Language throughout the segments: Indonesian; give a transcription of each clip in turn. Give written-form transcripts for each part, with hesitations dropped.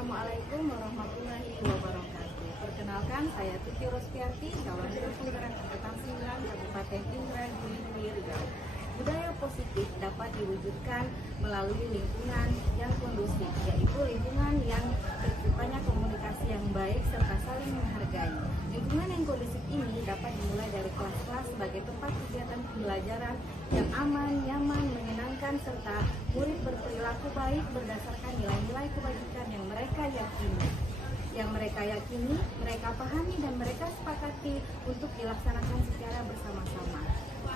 Assalamualaikum warahmatullahi wabarakatuh. Perkenalkan, saya Tuti Rospiati, calon Kelurahan Angkatan 9 Kabupaten Indragiri, Riau. Budaya positif dapat diwujudkan melalui lingkungan yang kondusif, yaitu lingkungan yang terciptanya komunikasi yang baik serta saling menghargai. Lingkungan yang kondusif ini dapat dimulai dari kelas-kelas sebagai tempat kegiatan pembelajaran yang aman, nyaman, menyenangkan, serta murid berperilaku baik berdasarkan nilai-nilai kebajikan yang mereka yakini, mereka pahami, dan mereka sepakati untuk dilaksanakan secara bersama-sama.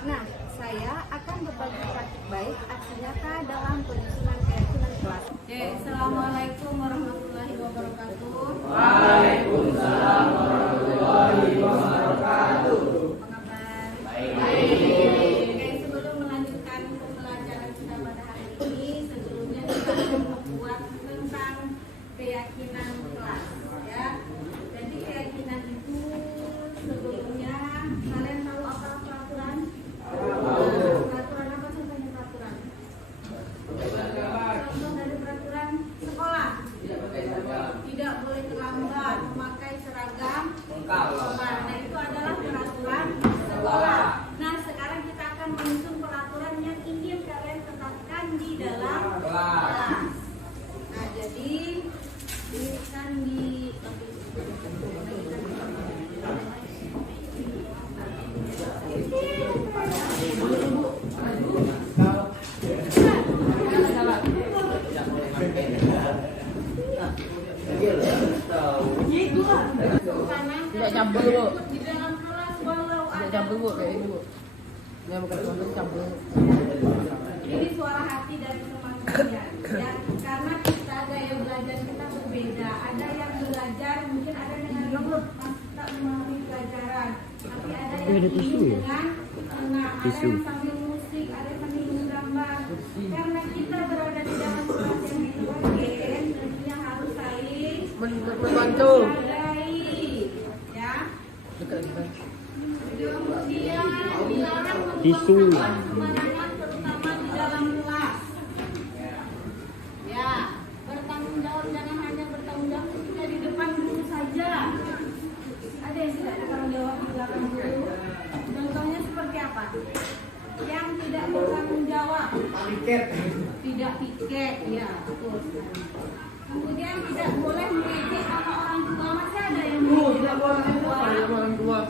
Nah, saya akan berbagi praktik baik aksi nyata dalam penyusunan keyakinan kelas. Assalamualaikum warahmatullahi wabarakatuh. Waalaikumsalam warahmatullahi wabarakatuh. Apa kabar? Baik. Sebelum melanjutkan pembelajaran kita pada hari ini, sebelumnya kita akan membuat tentang keyakinan kelas, ya. Jadi keyakinan itu sebelumnya kalian tahu apa peraturan? Peraturan apa contohnya peraturan? Contoh dari peraturan sekolah. Tidak boleh terlambat, memakai seragam sekolah. Nah, itu adalah peraturan sekolah. Nah, sekarang kita akan menyusun peraturan yang ingin kalian tetapkan di dalam kelas. Nah, jadi ini kan di Tidak campur, Bu. di dalam kelas walau Tidak ada campur, Bu, kayak ini, Bu. Dia bukan contoh campur. ini suara hati dari teman kalian, ya, karena kita gaya belajar kita berbeda. Ada yang belajar mungkin ada dengan tak memahami pelajaran, tapi ada yang ingin dengan tenang, ada yang sambil musik, ada yang sambil menggambar. Karena kita berada di dalam kelas yang heterogen, tentunya harus saling Membantu. menghargai, ya. Dekat dekat. Kemudian dilarang Tisu. membuang sembarangan, terutama di dalam kelas. Ya, bertanggung jawab, jangan hanya bertanggung jawab ketika di depan guru saja. Ada yang tidak bertanggung jawab di belakang guru. Contohnya seperti apa? Yang tidak bertanggung jawab. Tidak piket, ya, betul. Kemudian tidak boleh mengejek sama orang tua. Masih ada yang mengejek orang tua.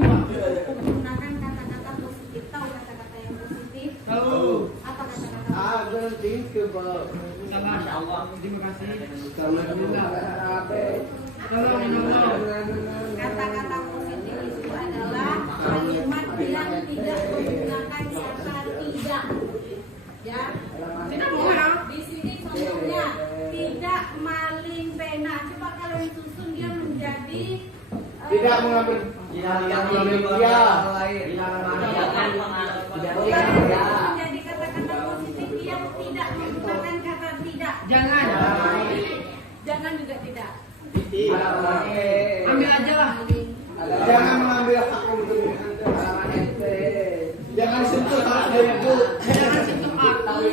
Menggunakan kata-kata positif. Tahu kata-kata yang positif? Apa kata-kata? Masya Allah. Terima kasih. Kata-kata positif itu adalah kalimat yang tidak menggunakan kata tidak. Ya. Di sini contohnya tidak maling pena. Coba kalian susun dia menjadi Tidak mengambil dia. menjadi kata-kata positif yang tidak menggunakan kata tidak. Jangan juga tidak. Ambil aja lah. Jangan mengambil hak untuk jangan sentuh hak dari Bu. Jangan sentuh aku.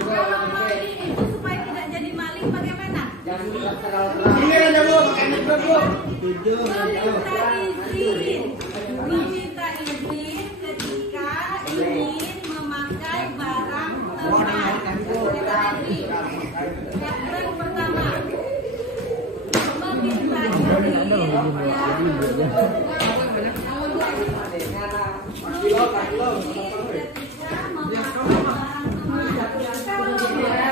Kalau maling itu supaya tidak jadi maling bagaimana? Ini aja Bu, ini Bu. Meminta izin ketika ingin memakai barang teman. Yang pertama, meminta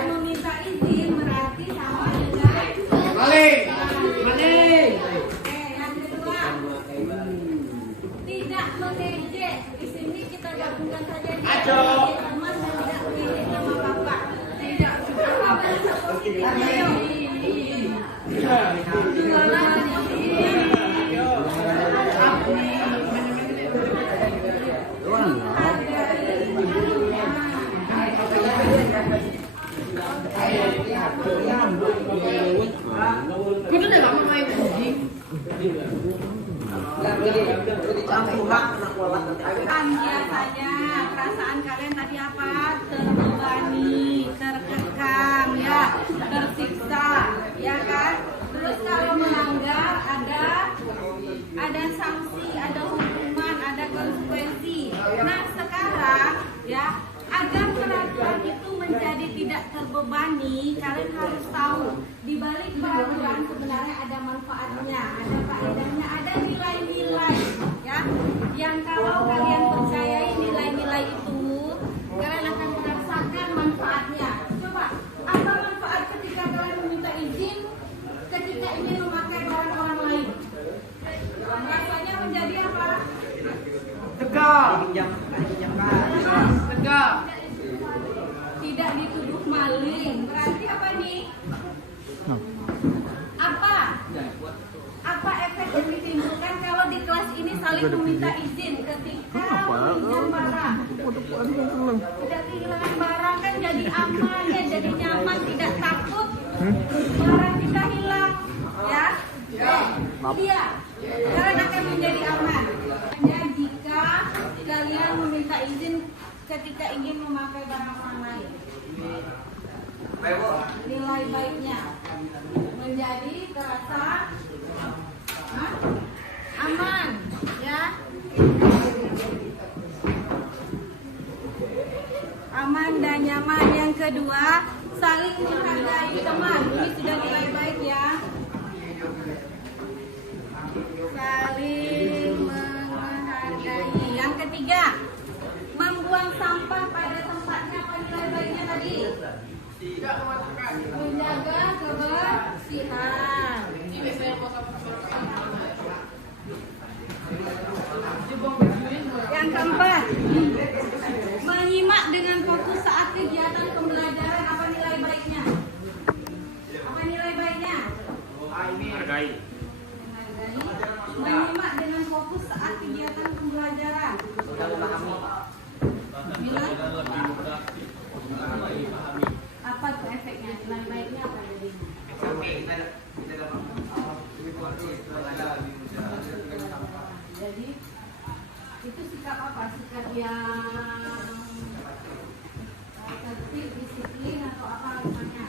meminta izin berarti sama dengan Maling. yang kedua, tidak mengejek. Di sini kita gabungkan saja teman dan tidak mengejek nama bapak. Tidak biasanya perasaan kalian tadi apa? Terbebani, terkekang, ya, tersiksa, ya kan? Terus kalau melanggar ada sanksi, ada hukuman, ada konsekuensi. Nah sekarang ya, agar peraturan itu menjadi tidak terbebani, kalian harus tahu di balik peraturan sebenarnya ada manfaatnya, ada faedahnya, ada nilai-nilai, ya. Yang kalau kalian percayai nilai-nilai itu, kalian akan merasakan manfaatnya. Coba, apa manfaat ketika kalian meminta izin ketika ingin memakai barang orang lain? Rasanya menjadi apa? Tegak. Tegak. Tidak dituduh maling. Berarti apa nih? Apa efek yang ditimbulkan kalau di kelas ini saling meminta izin ketika meminjam barang? Tidak kehilangan barang kan jadi aman, ya, jadi nyaman, tidak takut barang kita hilang, ya. Iya, kalian akan menjadi aman. Hanya jika kalian meminta izin ketika ingin memakai barang orang lain. Nilai baiknya menjadi terasa aman, ya. Aman dan nyaman. Yang kedua, saling menghargai teman. Ini sudah nilai baik, ya. Saling menghargai. Yang ketiga, membuang sampah pada tempatnya. Apa nilai baiknya tadi? Menjaga kebersihan. Yang keempat, menyimak dengan fokus saat kegiatan pembelajaran. Apa nilai baiknya? Apa nilai baiknya? Hargai. Menyimak dengan fokus saat kegiatan pembelajaran. Nilai? Apa tuh efeknya? Nilai baiknya apa jadi? Jadi itu sikap apa? Sikap yang tertib, disiplin, atau apa namanya?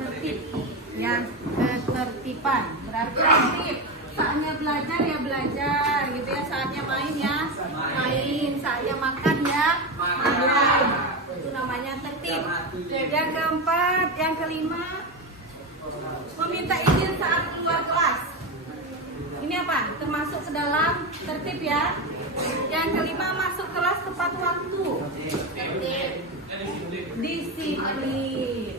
Tertib, ya, ketertiban. Berarti tertib. Saatnya belajar ya belajar, gitu ya. Saatnya main ya main, saatnya makan ya makan. Itu namanya tertib. Yang keempat, yang kelima, meminta izin saat keluar kelas. Ini apa? Termasuk ke dalam tertib, ya. Yang kelima, masuk kelas tepat waktu. Disiplin.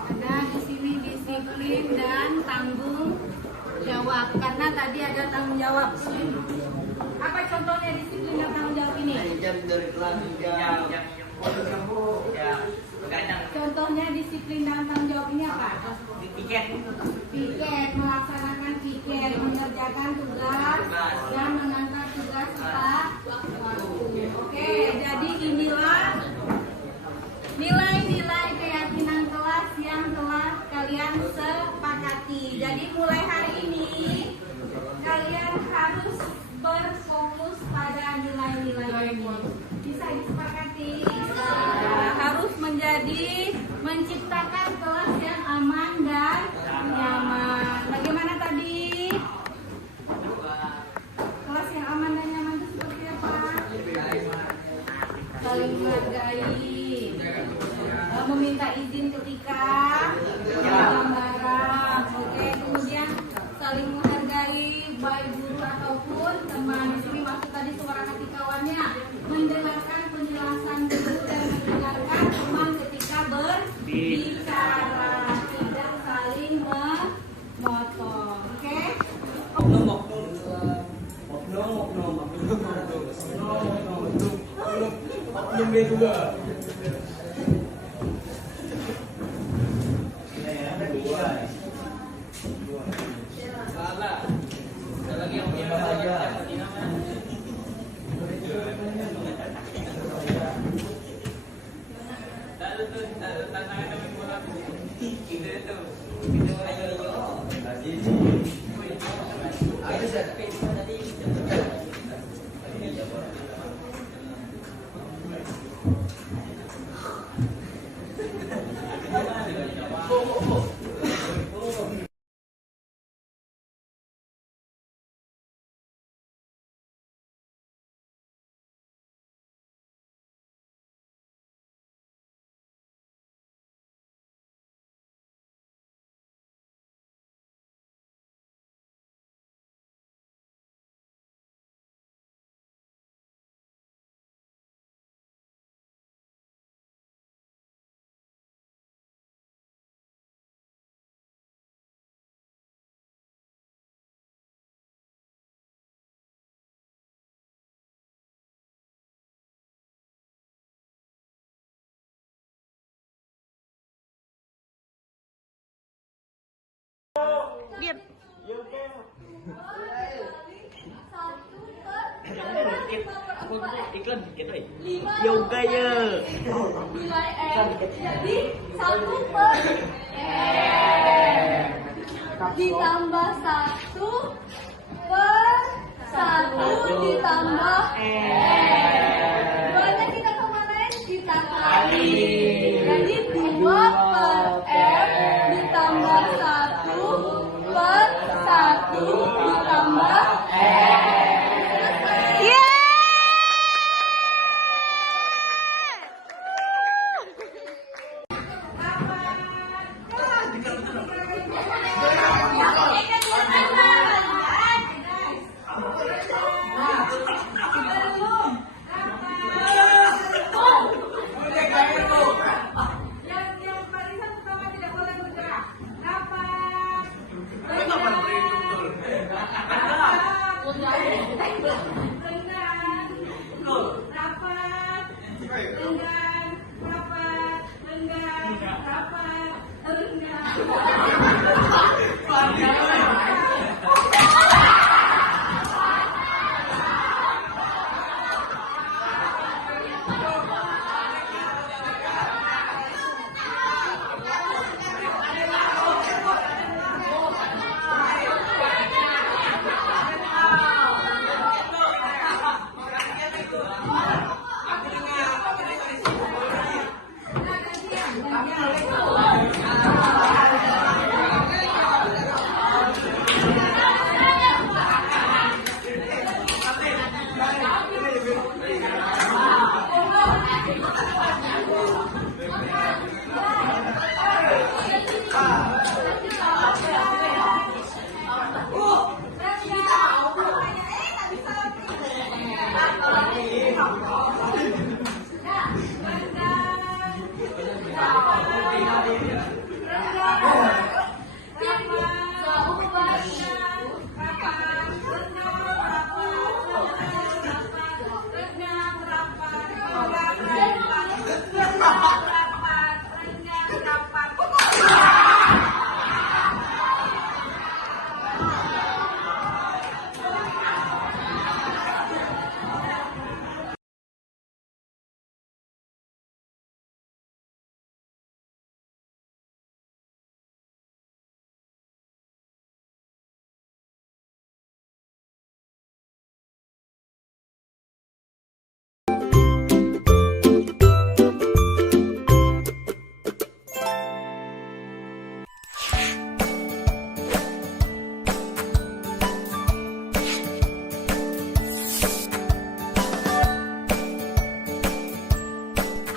Ada di sini disiplin dan tanggung jawab. Karena tadi ada tanggung jawab. Apa contohnya disiplin dan tanggung jawab ini? Contohnya disiplin dan tanggung jawab ini apa? Piket, melaksanakan piket, mengerjakan tugas dan mengantar tugas tepat waktu. Oke, jadi inilah nilai-nilai keyakinan kelas yang telah kalian sepakati. Jadi mulai hari ini kalian harus berfokus pada nilai-nilai ini. Bisa disepakati? Harus menjadi menciptakan kelas yang aman dan nyaman. Bagaimana tadi? Kelas yang aman dan nyaman itu seperti apa? Saling menghargai, meminta izin ketika meminjam barang. Oke, kemudian saling menghargai baik guru ataupun teman. Di sini maksud tadi suara hati kawannya, mendengarkan penjelasan guru dan mendengarkan teman ketika berbicara, tidak saling memotong. Oke? Iklan dikit, oi. Yoga ya. Nilai M jadi 1 per M ditambah 1 per 1 ditambah M. Duanya kita kemanain? Kita kali. Jadi 2 per M ditambah 1 per 1 ditambah M.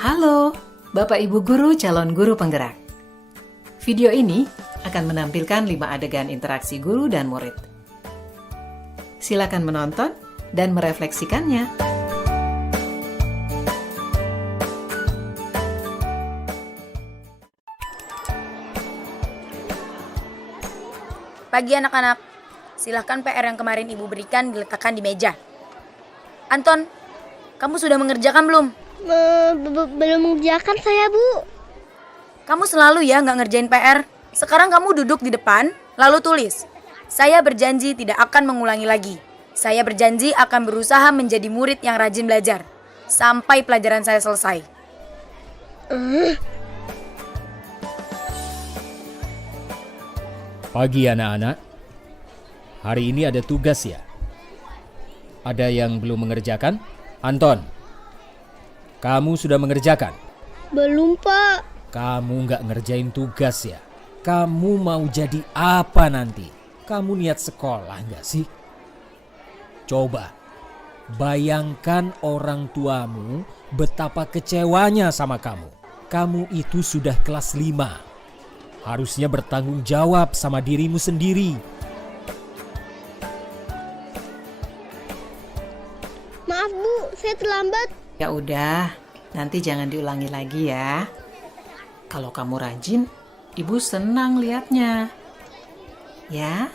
Halo, Bapak Ibu Guru calon guru penggerak. Video ini akan menampilkan 5 adegan interaksi guru dan murid. Silakan menonton dan merefleksikannya. Pagi anak-anak, silahkan PR yang kemarin Ibu berikan diletakkan di meja. Anton, kamu sudah mengerjakan belum? Belum mengerjakan saya, Bu. Kamu selalu ya nggak ngerjain PR. Sekarang kamu duduk di depan, lalu tulis. Saya berjanji tidak akan mengulangi lagi. Saya berjanji akan berusaha menjadi murid yang rajin belajar. Sampai pelajaran saya selesai. Pagi anak-anak. hari ini ada tugas ya? Ada yang belum mengerjakan? Anton, kamu sudah mengerjakan? Belum, Pak. Kamu nggak ngerjain tugas ya? Kamu mau jadi apa nanti? Kamu niat sekolah nggak sih? Coba, bayangkan orang tuamu betapa kecewanya sama kamu. Kamu itu sudah kelas 5. Harusnya bertanggung jawab sama dirimu sendiri. Maaf, Bu. Saya terlambat. Ya udah, nanti jangan diulangi lagi ya. Kalau kamu rajin, Ibu senang lihatnya. Ya,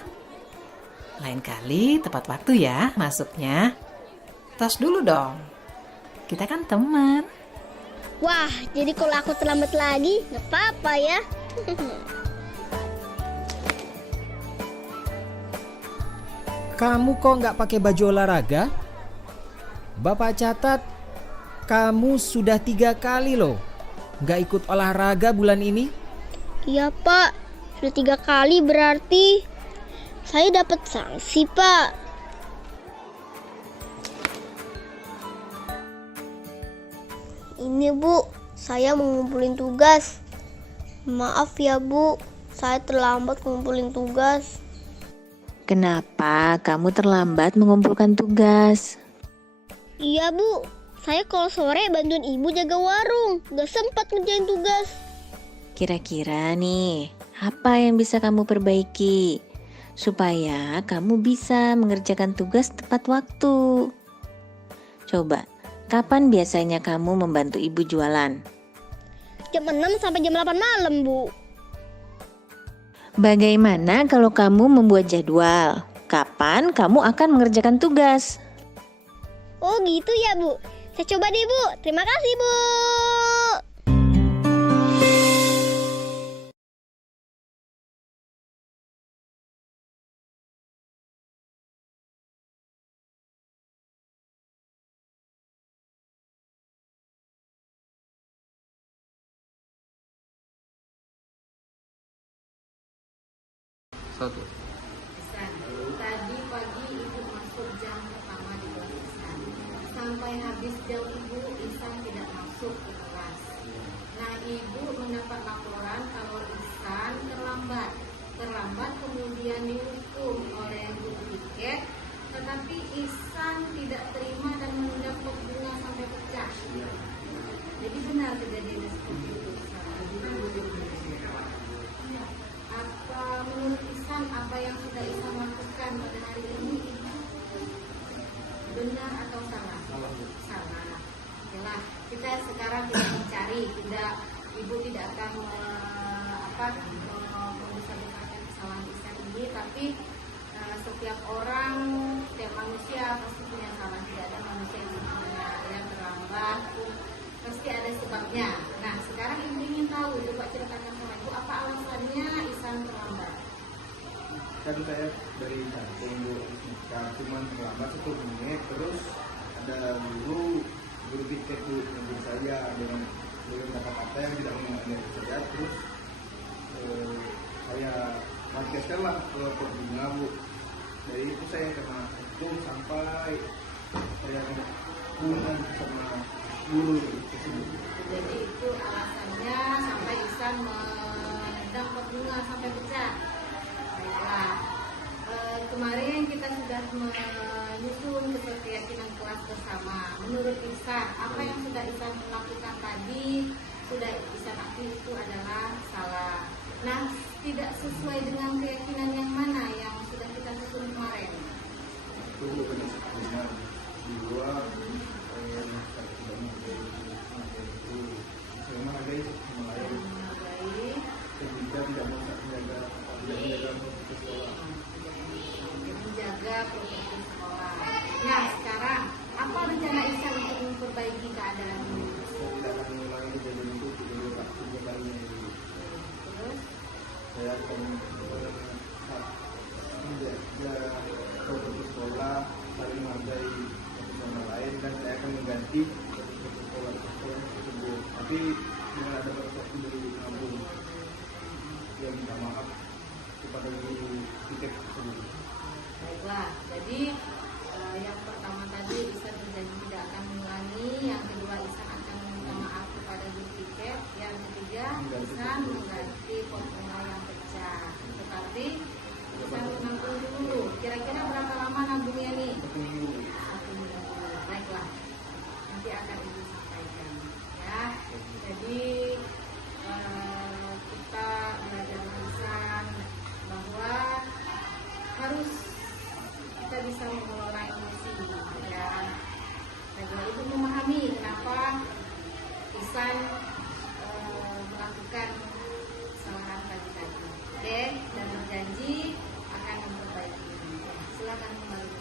lain kali tepat waktu ya masuknya. Tos dulu dong. Kita kan teman. Wah, jadi kalau aku terlambat lagi, nggak apa-apa ya. Kamu kok nggak pakai baju olahraga? Bapak catat, kamu sudah 3 kali loh nggak ikut olahraga bulan ini. Iya, Pak. Sudah 3 kali berarti saya dapat sanksi, Pak. Ini, Bu. Saya mau ngumpulin tugas. Maaf ya, Bu. Saya terlambat ngumpulin tugas. Kenapa kamu terlambat mengumpulkan tugas? Iya, Bu. Saya kalau sore bantuin Ibu jaga warung. Gak sempat ngerjain tugas. Kira-kira nih, apa yang bisa kamu perbaiki supaya kamu bisa mengerjakan tugas tepat waktu? Coba, kapan biasanya kamu membantu ibu jualan? Jam 6 sampai jam 8 malam, Bu. Bagaimana kalau kamu membuat jadwal? Kapan kamu akan mengerjakan tugas? Oh gitu ya, Bu. Saya coba deh, Bu. Terima kasih, Bu. Satu. Isan, tadi pagi Ibu masuk jam pertama di kelas Isan. Sampai habis jam Ibu, Isan tidak masuk ke kelas. Nah, Ibu mendapat laporan kalau Isan terlambat. Terlambat kemudian dihukum oleh guru tiket, tetapi Isan tidak terima dan mendapat bunga sampai pecah. Jadi benar kejadiannya seperti itu. Menurut Isan, apa yang sudah Isan lakukan pada hari ini benar atau salah? Salah. Okelah, kita sekarang tidak mencari, Ibu tidak akan membesar-besarkan kesalahan Isan ini, tapi setiap orang, setiap manusia pasti punya salah. Tidak ada manusia yang sempurna, yang terlambat pasti ada sebabnya. Nah, sekarang Ibu ingin tahu, coba ceritakan sama Ibu apa alasannya Isan terlambat. Kan saya dari Cakung, Bu. Cuma terlambat 10 menit, terus ada guru tiket, Bu, yang saya dengan kata-kata yang tidak mengenai saya, terus saya markeskan lah ke bunga, Bu. Dari itu saya kena hukum sampai saya kena hukuman sama guru tersebut. Jadi itu alasannya sampai Isan mendapat bunga sampai pecah. Baiklah, kemarin kita sudah menyusun keyakinan kelas bersama. Menurut Isan, apa yang sudah Isan lakukan tadi, sudah Isan akui itu adalah salah. Nah, tidak sesuai dengan keyakinan yang mana yang sudah kita susun kemarin? Itu bukan sebenarnya di luar saya menghargai sama lain. Ketika tidak mau menjaga sekolah. Menjaga properti sekolah. Nah, sekarang apa rencana Isan untuk memperbaiki keadaan ini? Tidak akan mengulangi kejadian itu tiga kalinya. Terus? Saya akan menjaga properti sekolah, saling menghargai satu sama lain, dan saya akan mengganti sekolah tersebut. Tapi dengan ada waktu dari kampung yang minta maaf kepada guru tiket tersebut. Baiklah, jadi yang pertama tadi Ihsan berjanji tidak akan mengulangi, yang kedua Ihsan akan meminta maaf kepada guru piket, yang ketiga Ihsan mengganti formula yang pecah. Tetapi Ihsan menabung dulu. Kira-kira berapa lama nabungnya nih? 1 minggu. 1 minggu. Baiklah, nanti akan Ibu sampaikan ya. Jadi kita belajar Ihsan bahwa harus kita bisa mengelola emosi ya. Dan Ibu memahami kenapa Ihsan melakukan kesalahan tadi. Oke, dan berjanji akan memperbaiki. Silakan kembali.